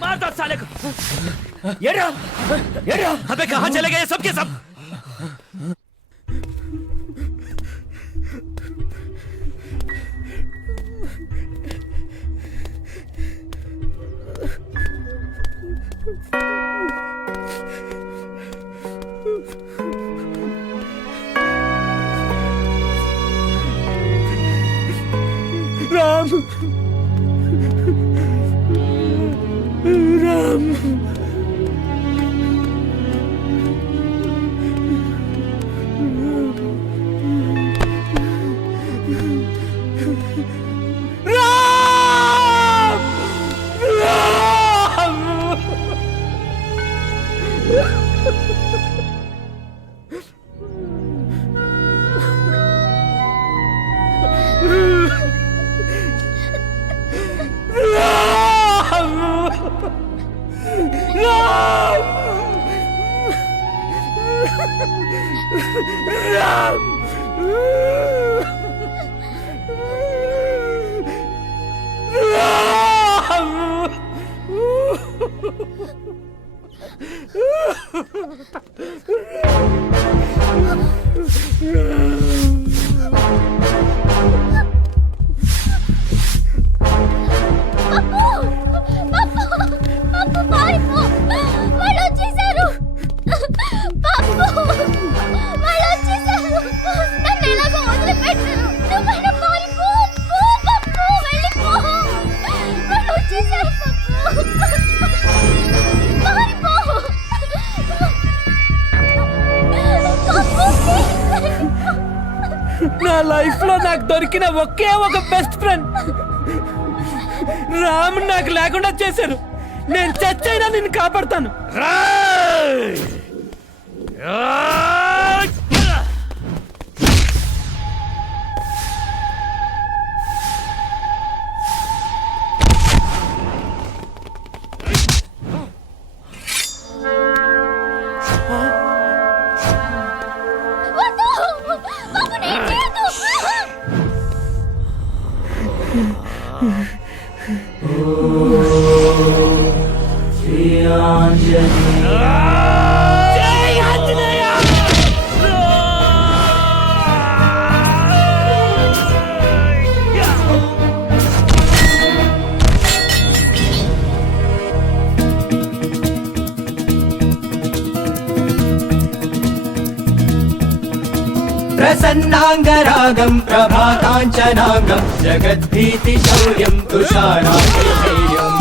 मार दो साले को। ये रहा। अबे कहाँ चले गए सब के सब? राम राम నా లైఫ్ లో నాకు దొరికిన ఒకే ఒక బెస్ట్ ఫ్రెండ్ రామ్ నాకు లేకుండా చేశారు. నేను చచ్చైనా నిన్ను కాపాడతాను. प्रसन्नांगरागं प्रभाकाञ्चनांगं जगद्भीतिशौर्यं तुषाराजधैर्यम्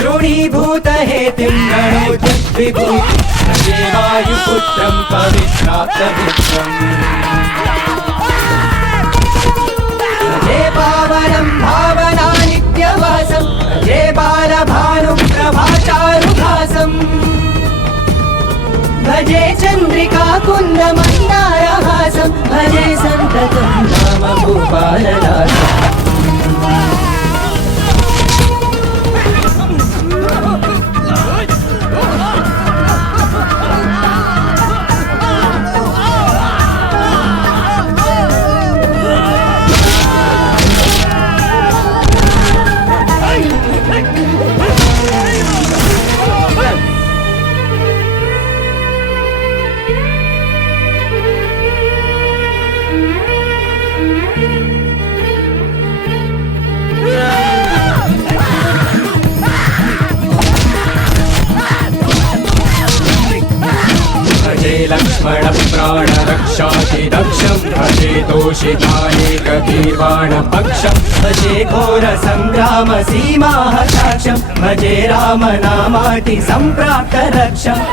तृणीभूतहेतिं गणोद्विभूतिं भजे वायुपुत्रं पवित्राप्तपुत्रम् भजे पावनं भावनानित्यवासं भजे बालभानुं प्रभाचारुभासम् भजे चन्द्रिका कुन्दमन्दारहासं भजे सन्ततं नाम भूपालदासम् लक्ष्मणप्राणरक्षातिदक्षं भजे तोषितानेकगीर्वाणपक्षं भजे घोरसङ्ग्रामसीमाः साक्ष्यं भजे रामनामातिसम्प्राप्तरक्षम्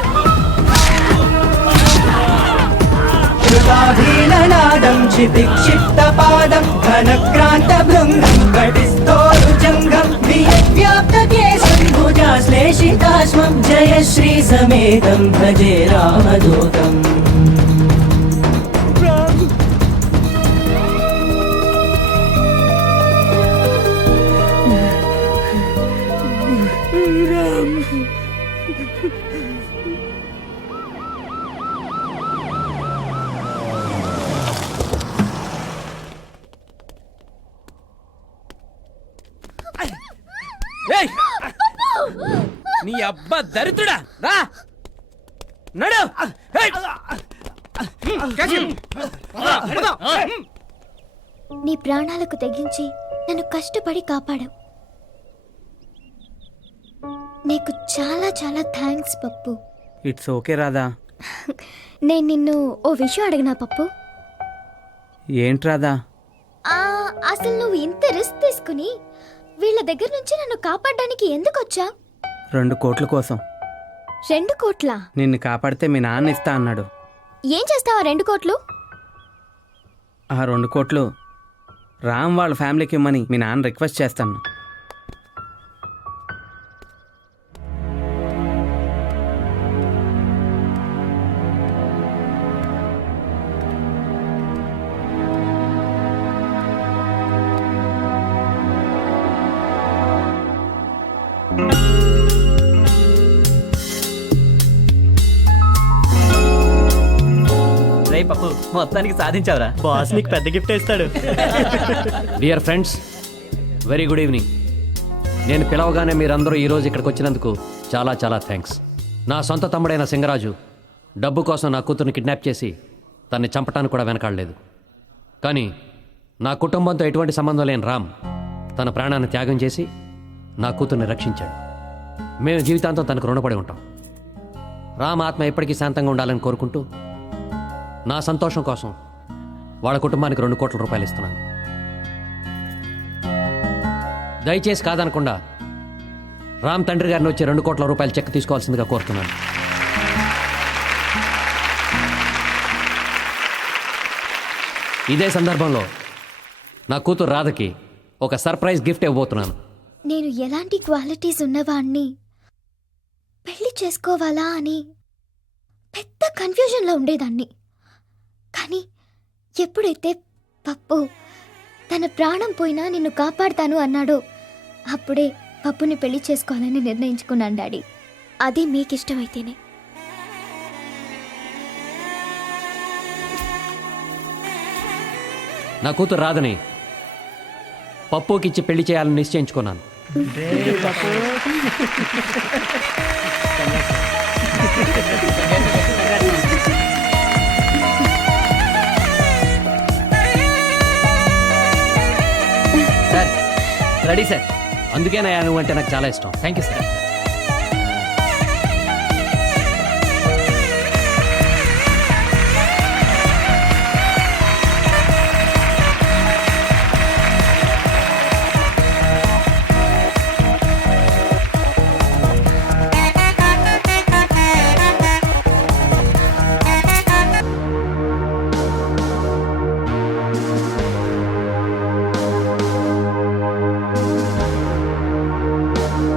कृताभीलनादं क्षितिक्षिप्तपादं घनक्रान्तभृङ्गं घटिस्थोरुजङ्गं वियव्याप्तकेशं भुजाश्लेषिताश्वं जय श्रीसमेतं भजे रामदूतम् ఏయ్! నీ అబ్బా దరిద్రుడా రా నడు ఏయ్! నీ ప్రాణాలకు తెగించి నన్ను కష్టపడి కాపాడావు. నీకు చాలా చాలా థ్యాంక్స్ పప్పు. It's okay Radha. నేను నిన్ను ఓ విషయం అడిగినా పప్పు. ఏంటి రాధా? అసలు నువ్వు ఇంత రిస్క్ తీసుకుని వీళ్ళ దగ్గర నుంచి నన్ను కాపాడడానికి ఎందుకు వచ్చా? 2 కోట్ల కోసం. 2 కోట్ల? నిన్ను కాపాడితే మీ నాన్న ఇస్తా అన్నాడు. ఏం చేస్తావా 2 కోట్లు? ఆ 2 కోట్లు రామ్ వాళ్ళ ఫ్యామిలీకి ఇమ్మని మీ నాన్న రిక్వెస్ట్ చేస్తాను. పప్పు మొత్తానికి సాధించావురా. బాస్ నీకు పెద్ద గిఫ్ట్ ఇస్తాడు. Dear friends, very good evening. నేను పిలవగానే మీరందరూ ఈరోజు ఇక్కడికి వచ్చినందుకు చాలా చాలా థ్యాంక్స్. నా సొంత తమ్ముడైన సింగరాజు డబ్బు కోసం నా కూతుర్ని కిడ్నాప్ చేసి తన్ని చంపటానికి కూడా వెనకాడలేదు. కానీ నా కుటుంబంతో ఎటువంటి సంబంధం లేని రామ్ తన ప్రాణాన్ని త్యాగం చేసి నా కూతుర్ని రక్షించాడు. మేము జీవితాంతం తనకు రుణపడి ఉంటాం. రామ్ ఆత్మ ఎప్పటికీ శాంతంగా ఉండాలని కోరుకుంటూ నా సంతోషం కోసం వాళ్ళ కుటుంబానికి 2 కోట్ల రూపాయలు ఇస్తున్నాను. దయచేసి కాదనకుండా రామ్ తండ్రి గారిని వచ్చి 2 కోట్ల రూపాయలు చెక్ తీసుకోవాల్సిందిగా కోరుతున్నాను. ఇదే సందర్భంలో నా కూతురు రాధకి ఒక సర్ప్రైజ్ గిఫ్ట్ ఇవ్వబోతున్నాను. నేను ఎలాంటి క్వాలిటీస్ ఉన్నవాణ్ణి పెళ్లి చేసుకోవాలా అని పెద్ద కన్ఫ్యూజన్లో ఉండేదాన్ని. కానీ ఎప్పుడైతే పప్పు తన ప్రాణం పోయినా నిన్ను కాపాడుతాను అన్నాడో అప్పుడే పప్పుని పెళ్లి చేసుకోవాలని నిర్ణయించుకున్నాను డాడీ. అది మీకిష్టమైతేనే. నా కూతురు రాధని పప్పుకిచ్చి పెళ్లి చేయాలని నిశ్చయించుకున్నాను. Sir ready sir. అందుకేనా నువ్వు అంటే నాకు చాలా ఇష్టం. Thank you sir.